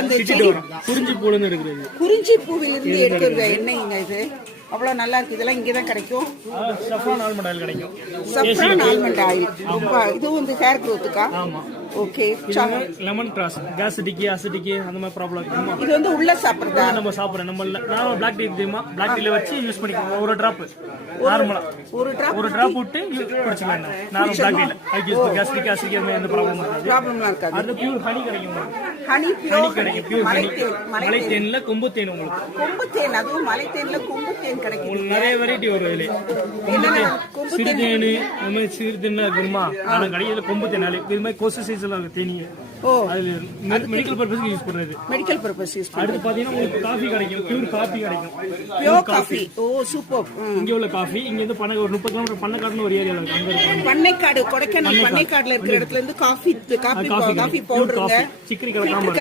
அந்த குறிஞ்சி பூல இருக்கிறது. குறிஞ்சி பூவிலிருந்து எடுக்கிற எண்ணெய்ங்க இது. அவ்வளோ நல்லா இருக்கு. இதெல்லாம் இங்கே தான் கிடைக்கும். சஃப்ரான் ஆல்மண்ட் ஆயில் கிடைக்கும். சஃப்ரான் ஆல்மண்ட் ஆயில். இது வந்து ஹேர் க்ரோத்துக்கா? ஆமா. ஓகே. லெமன் கிராஸ் கேசிட்டிக்கு அசிட்டிக்கு அந்த மாதிரி ப்ராப்ளம் இருக்குமா? இது வந்து உள்ள சாப்பிடுறதா? நம்ம சாப்பிடுறோம். நம்ம நார்மல் பிளாக் டீ தெரியுமா? பிளாக் டீல வச்சு யூஸ் பண்ணிக்கலாம். ஒரு டிராப் நார்மலா ஒரு டிராப் விட்டு குடிச்சுக்கலாம். நார்மல் பிளாக் டீல அதுக்கு கேஸ்ட்ரிக் அசிடிக் அந்த ப்ராப்ளம் இருக்காது. அது பியூர் ஹனி கிடைக்கும். ஹனி கிடைக்கும். Pure honey. மலை தேன்ல கொம்பு தேன் உங்களுக்கு. கொம்பு தேன், அதுவும் மலை தேன்ல கொம்பு தேன் கிடைக்கும். நிறைய வெரைட்டி வரும் இதுல. சிறுதேன் இந்த மாதிரி சிறுதேன் இருக்குமா? ஆனா கடையில கொம்பு தேன் இது மாதிரி கொசு சீசன்ல இருக்கு தேனிய. ஓ, அது மெடிக்கல் பர்பஸ்க்கு யூஸ் பண்றது. மெடிக்கல் பர்பஸ் யூஸ் பண்றது. அடுத்து பாத்தீங்கன்னா உங்களுக்கு காபி கிடைக்கும். பியூர் காபி கிடைக்கும். Pure coffee. Oh super. இங்க உள்ள காபி இங்க இருந்து பண்ணை ஒரு 30 கிலோமீட்டர் பண்ணைக்காடுன்னு ஒரு ஏரியால இருக்கு. அங்க இருக்கு பண்ணைக்காடு. கொடைக்கானல் பண்ணைக்காடுல இருக்கிற இடத்துல இருந்து காபி பவுடருங்க. சிக்கரி கலக்காம